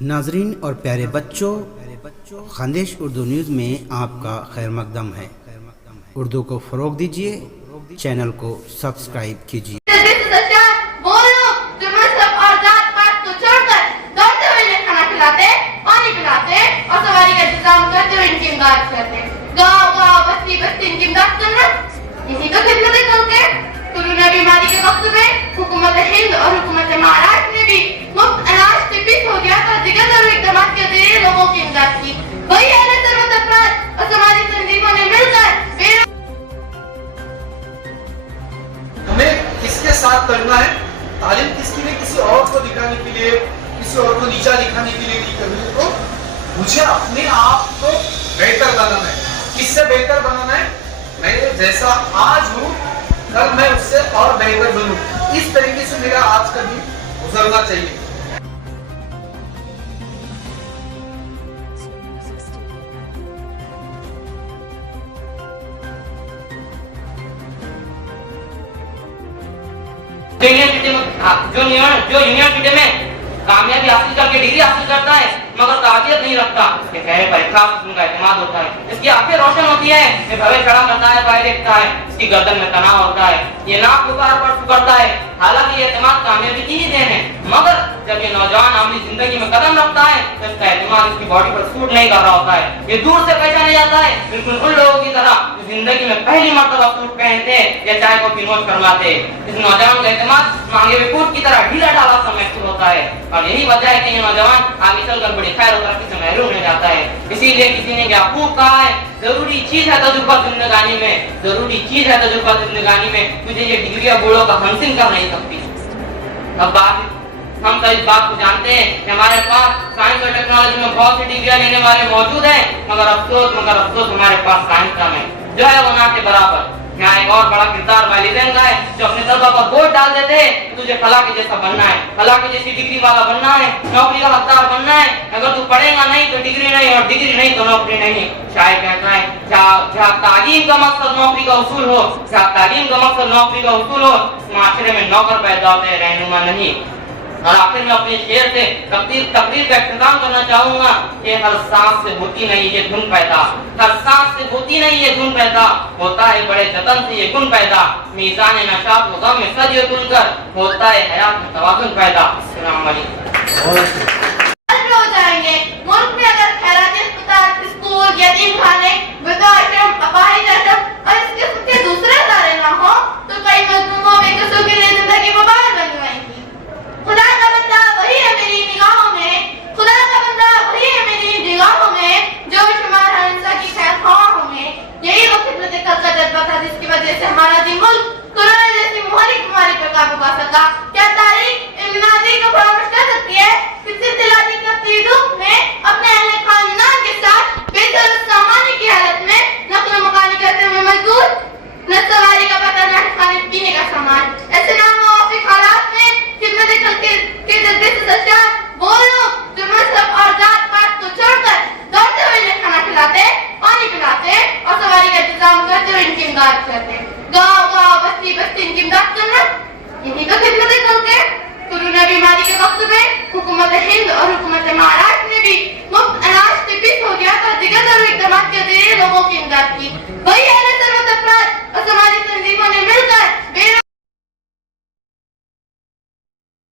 ناظرین اور پیارے بچوں، خندش اردو نیوز میں آپ کا خیر مقدم ہے۔ اردو کو فروغ دیجیے، چینل کو سبسکرائب کیجیے۔ کورونا بیماری کے وقت میں حکومت ہند اور حکومت مہاراشٹر نے بھی مفت اناج تفریح ہو گیا اور دیگر ضروری اقدامات کے ذریعے لوگوں کی امداد کی۔ وہی اہل ضرورت افراد اور سماجی تنظیموں نے مل کر ہمیں کس کے ساتھ کرنا ہے؟ تعلیم کس کے لیے؟ کسی اور کو دکھانے کے لیے، کسی اور کو نیچا دکھانے کے لیے نہیں کرنی۔ تو مجھے اپنے آپ کو بہتر بنانا ہے۔ کس سے بہتر بنانا ہے؟ میں جیسا آج ہوں کل میں اس سے اور بہتر بنوں۔ اس طریقے سے میرا آج کا دن گزرنا چاہیے۔ جو یونیورسٹی میں کامیابی حاصل کر کے ڈگری حاصل کرتا ہے مگر قابلیت نہیں رکھتا، اس کے چہرے پر اخلاص قسم کا اعتماد ہوتا ہے، اس کی آنکھیں روشن ہوتی ہیں، یہ بھوے کھڑا کرتا ہے، باہر دیکھتا ہے، اس کی گردن میں تناؤ ہوتا ہے، یہ ناک پکار پر پکڑتا ہے۔ حالانکہ یہ اعتماد کامیابی کی ہی دین ہے، مگر جب یہ نوجوان عملی زندگی میں قدم رکھتا ہے تو اس کا اعتماد اس کی باڈی پر سوٹ نہیں کر رہا ہوتا ہے، یہ دور سے پہچانے جاتا ہے بالکل ان لوگوں کی طرح جو زندگی میں پہلی مرتبہ سوٹ پہنتے یا چائے کو نوش فرماتے۔ اس نوجوان کا اعتماد مانگے ہوئے کوٹ کی طرح ڈھیلا ڈھالا سا محسوس ہوتا ہے، اور یہی وجہ ہے کہ یہ نوجوان آگے چل کر بڑی خیر و ترقی سے محروم رہ جاتا ہے۔ اسی لیے کسی نے کیا خوب کہا ہے، ضروری چیز ہے تجربہ زندگانی میں، ضروری چیز ہے تجربہ زندگانی میں، مجھے یہ ڈگریاں بوڑھوں کا ہنسنگ کر نہیں سکتی۔ اب بات ہم تو اس بات کو جانتے ہیں کہ ہمارے پاس سائنس اور ٹیکنالوجی میں بہت سی ڈگریاں لینے والے موجود ہیں، مگر افسوس ہمارے پاس سائنس کم ہے، جو ہے وہ نہ کے برابر۔ یہاں ایک اور بڑا کردار والدین کا ہے جو اپنے طلبہ پر بوجھ ڈال دیتے ہیں کہ تجھے فلاں کے جیسا بننا ہے، فلاں کی جیسی ڈگری والا بننا ہے، نوکری کا حقدار بننا ہے، اگر تو پڑھے گا نہیں تو ڈگری نہیں، اور ڈگری نہیں تو نوکری نہیں۔ شاید کہتا ہے جہاں تعلیم کا مقصد نوکری کا حصول ہو، جہاں تعلیم کا مقصد نوکری کا حصول ہو، اس معاشرے میں نوکر پیدا ہوتے ہیں، رہنما نہیں۔ اور آخر میں اپنے شعر سے تقریر کا اختتام کرنا چاہوں گا کہ ہر سانس سے ہوتی نہیں یہ دھن پیدا، ہر سانس سے ہوتی نہیں یہ دھن پیدا، ہوتا ہے بڑے جتن سے یہ گن پیدا، میزان نشاط و غم میں سج کن کر ہوتا ہے حیات میں توازن پیدا۔ السلام علیکم۔ ہو جائیں گے۔ ملک میں اگر خیراتی اسپتال، اسکول، یتیم خانے، وردھا آشرم، اپاہج آشرم اور اس قسم کے دوسرے ادارے نہ ہوں تو کئی مظلوموں بے قصور کے لیے زندگی مبارک بن جائے گی۔ خدا کا بندہ وہی ہے میری نگاہوں میں، خدا کا بندہ وہی ہے میری نگاہوں میں، جو شمار ہر انسان کی خیر خواہوں میں۔ یہی وہ خدمت خلق کا جذبہ تھا جس کی وجہ سے ہمارا یہ ملک کورونا جیسی مہلک بیماری پر قابو پا سکا۔ کیا تاریخ امناجی کو فراموش کر سکتی ہے؟ سلسلاتی تقریروں میں اپنے اہل خاندان کے ساتھ بے ضرورت سامانے کی حالت میں نقل و مکانی کرتے ہوئے مزدور، نہ سواری کا پتہ نہ کھانے پینے کا سامان۔ ایسے ناموافق حالات میں خدمت خلق کے جذبے سے سرشار وہ لوگ جو مذہب اور ذات پات کو چھوڑ کر دوڑتے ہوئے انہیں کھانا کھلاتے، پانی پلاتے اور سواری کا انتظام کرتے ہوئے ان کی امداد کرتے، گاؤں بستی بستی ان کی امداد کرنا، یہی تو خدمت خلق ہے۔ کورونا بیماری کے وقت میں حکومت ہند اور حکومت مہاراشٹر نے بھی مفت اناج تفریح ہو گیا اور دیگر ضروری اقدامات کے ذریعے لوگوں کی امداد کی۔ وہی اہل ضرورت افراد اور سماجی تنظیموں نے مل کر